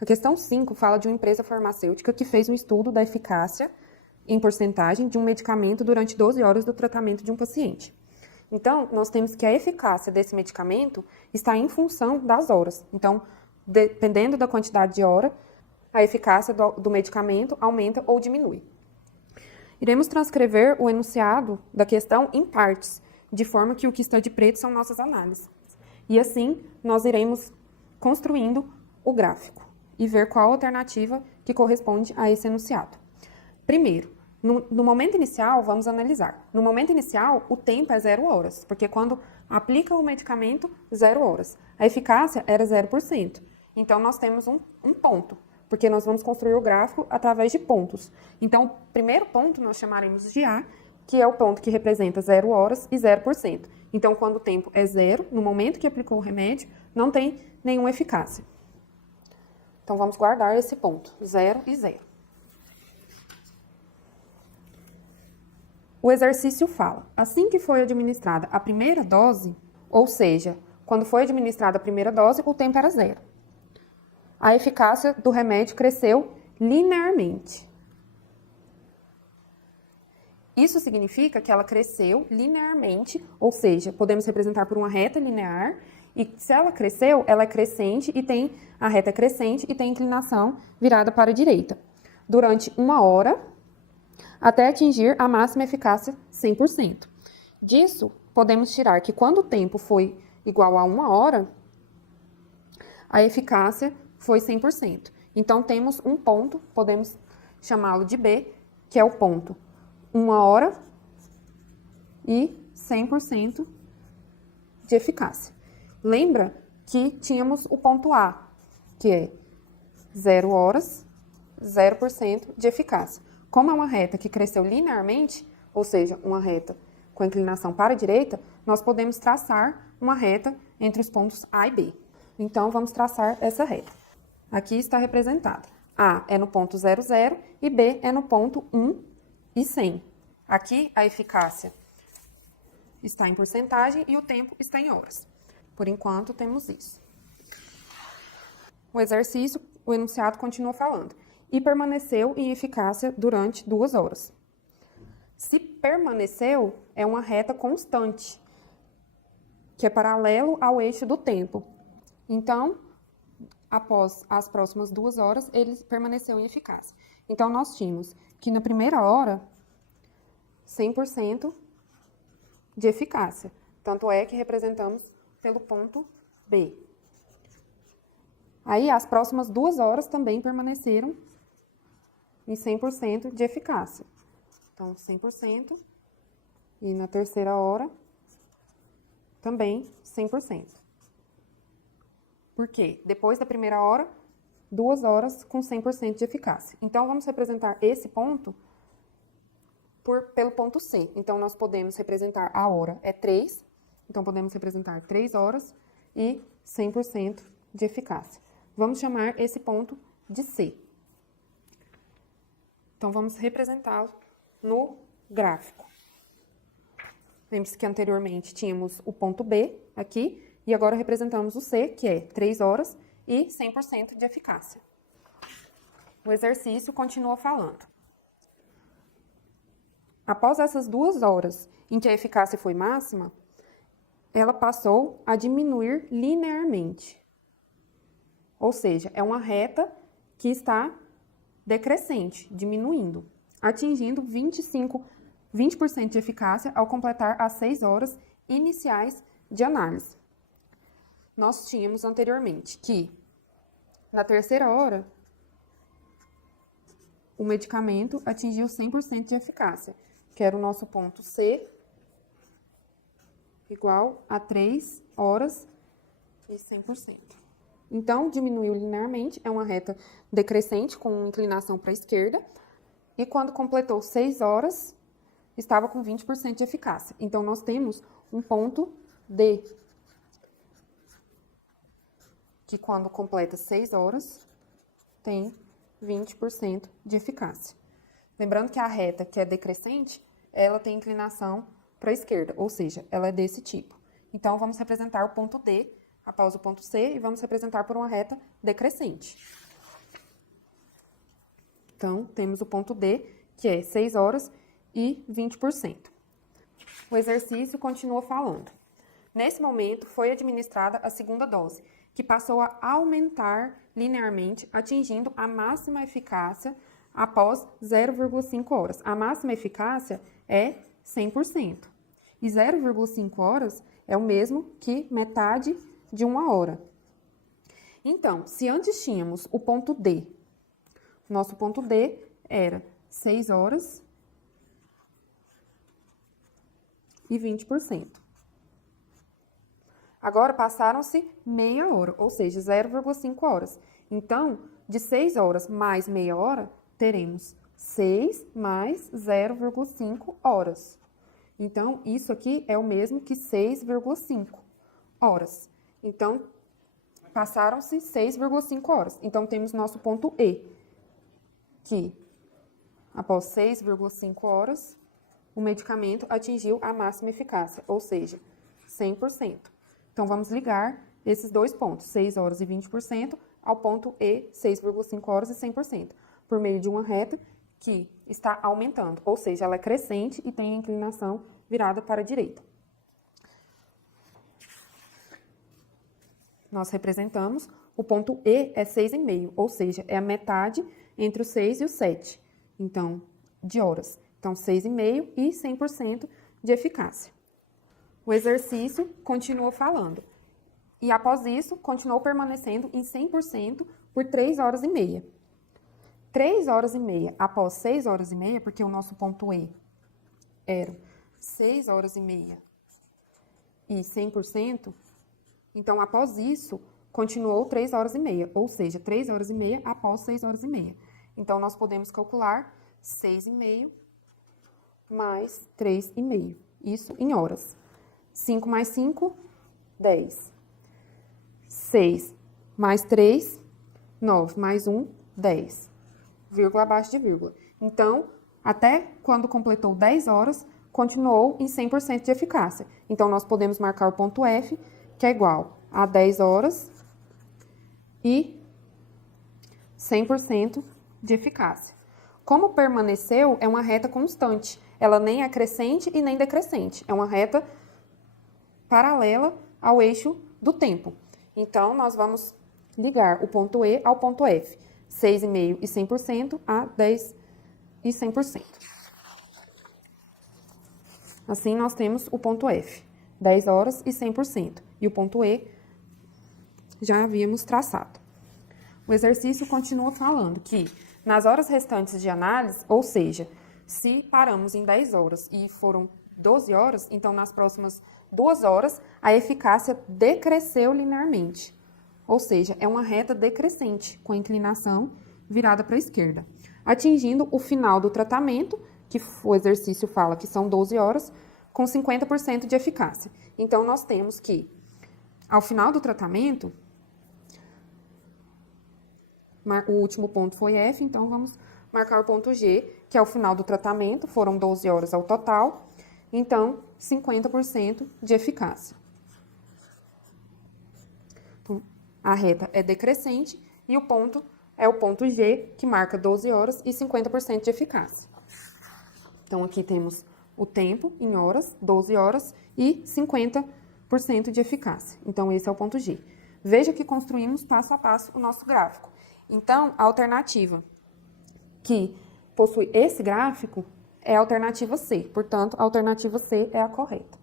A questão 5 fala de uma empresa farmacêutica que fez um estudo da eficácia em porcentagem de um medicamento durante 12 horas do tratamento de um paciente. Então, nós temos que a eficácia desse medicamento está em função das horas. Então, dependendo da quantidade de hora, a eficácia do medicamento aumenta ou diminui. Iremos transcrever o enunciado da questão em partes, de forma que o que está de preto são nossas análises. E assim, nós iremos construindo o gráfico e ver qual alternativa que corresponde a esse enunciado. Primeiro, no momento inicial, vamos analisar. No momento inicial, o tempo é 0 horas, porque quando aplica o medicamento, 0 horas. A eficácia era 0%. Então, nós temos um ponto, porque nós vamos construir o gráfico através de pontos. Então, o primeiro ponto nós chamaremos de A, que é o ponto que representa 0 horas e 0%. Então, quando o tempo é 0, no momento que aplicou o remédio, não tem nenhuma eficácia. Então, vamos guardar esse ponto, 0 e 0. O exercício fala, assim que foi administrada a primeira dose, ou seja, quando foi administrada a primeira dose, o tempo era 0. A eficácia do remédio cresceu linearmente. Isso significa que ela cresceu linearmente, ou seja, podemos representar por uma reta linear, e se ela cresceu, ela é crescente e tem a reta crescente e tem inclinação virada para a direita. Durante 1 hora, até atingir a máxima eficácia 100%. Disso, podemos tirar que quando o tempo foi igual a 1 hora, a eficácia foi 100%. Então, temos um ponto, podemos chamá-lo de B, que é o ponto 1 hora e 100% de eficácia. Lembra que tínhamos o ponto A, que é 0 horas, 0% de eficácia. Como é uma reta que cresceu linearmente, ou seja, uma reta com inclinação para a direita, nós podemos traçar uma reta entre os pontos A e B. Então, vamos traçar essa reta. Aqui está representada. A é no ponto 0, 0 e B é no ponto 1 e 100. Aqui, a eficácia está em porcentagem e o tempo está em horas. Por enquanto, temos isso. O exercício, o enunciado continua falando. E permaneceu em eficácia durante 2 horas. Se permaneceu, é uma reta constante, que é paralelo ao eixo do tempo. Então, após as próximas 2 horas, ele permaneceu em eficácia. Então, nós tínhamos que na primeira hora, 100% de eficácia. Tanto é que representamos pelo ponto B. Aí, as próximas 2 horas também permaneceram em 100% de eficácia. Então, 100%. E na terceira hora, também 100%. Por quê? Depois da primeira hora, 2 horas com 100% de eficácia. Então, vamos representar esse ponto pelo ponto C. Então, nós podemos representar a hora é 3. Então, podemos representar 3 horas e 100% de eficácia. Vamos chamar esse ponto de C. Então, vamos representá-lo no gráfico. Lembre-se que anteriormente tínhamos o ponto B aqui, e agora representamos o C, que é 3 horas e 100% de eficácia. O exercício continua falando. Após essas 2 horas em que a eficácia foi máxima, ela passou a diminuir linearmente. Ou seja, é uma reta que está decrescente, diminuindo, atingindo 20% de eficácia ao completar as 6 horas iniciais de análise. Nós tínhamos anteriormente que, na terceira hora, o medicamento atingiu 100% de eficácia, que era o nosso ponto C, igual a 3 horas e 100%. Então, diminuiu linearmente, é uma reta decrescente com inclinação para a esquerda, e quando completou 6 horas, estava com 20% de eficácia. Então, nós temos um ponto D, que quando completa 6 horas, tem 20% de eficácia. Lembrando que a reta que é decrescente, ela tem inclinação para a esquerda, ou seja, ela é desse tipo. Então, vamos representar o ponto D após o ponto C e vamos representar por uma reta decrescente. Então, temos o ponto D, que é 6 horas e 20%. O exercício continua falando. Nesse momento, foi administrada a segunda dose, que passou a aumentar linearmente, atingindo a máxima eficácia após 0,5 horas. A máxima eficácia é 100%. E 0,5 horas é o mesmo que metade de 1 hora. Então, se antes tínhamos o ponto D, nosso ponto D era 6 horas e 20%. Agora passaram-se meia hora, ou seja, 0,5 horas. Então, de 6 horas mais meia hora, teremos 6 mais 0,5 horas. Então, isso aqui é o mesmo que 6,5 horas. Então, passaram-se 6,5 horas. Então, temos nosso ponto E, que após 6,5 horas, o medicamento atingiu a máxima eficácia, ou seja, 100%. Então, vamos ligar esses dois pontos, 6 horas e 20%, ao ponto E, 6,5 horas e 100%, por meio de uma reta que está aumentando, ou seja, ela é crescente e tem a inclinação virada para a direita. Nós representamos o ponto E é 6,5, ou seja, é a metade entre o 6 e o 7, então, de horas. Então, 6,5 e 100% de eficácia. O exercício continuou falando. E após isso, continuou permanecendo em 100% por 3 horas e meia. 3 horas e meia após 6 horas e meia, porque o nosso ponto E era 6 horas e meia e 100%, então após isso, continuou 3 horas e meia, ou seja, 3 horas e meia após 6 horas e meia. Então, nós podemos calcular 6,5 mais 3,5, isso em horas. 5 mais 5, 10. 6 mais 3, 9 mais 1, 10. Vírgula abaixo de vírgula. Então, até quando completou 10 horas, continuou em 100% de eficácia. Então, nós podemos marcar o ponto F, que é igual a 10 horas e 100% de eficácia. Como permaneceu, é uma reta constante. Ela nem é crescente e nem decrescente. É uma reta paralela ao eixo do tempo. Então, nós vamos ligar o ponto E ao ponto F. 6,5 e 100% a 10 e 100%. Assim, nós temos o ponto F, 10 horas e 100%. E o ponto E já havíamos traçado. O exercício continua falando que nas horas restantes de análise, ou seja, se paramos em 10 horas e foram 12 horas, então nas próximas 2 horas a eficácia decresceu linearmente. Ou seja, é uma reta decrescente, com a inclinação virada para a esquerda, atingindo o final do tratamento, que o exercício fala que são 12 horas, com 50% de eficácia. Então, nós temos que, ao final do tratamento, o último ponto foi F, então vamos marcar o ponto G, que é o final do tratamento, foram 12 horas ao total, então 50% de eficácia. Então, a reta é decrescente e o ponto é o ponto G, que marca 12 horas e 50% de eficácia. Então, aqui temos o tempo em horas, 12 horas, e 50% de eficácia. Então, esse é o ponto G. Veja que construímos passo a passo o nosso gráfico. Então, a alternativa que possui esse gráfico é a alternativa C. Portanto, a alternativa C é a correta.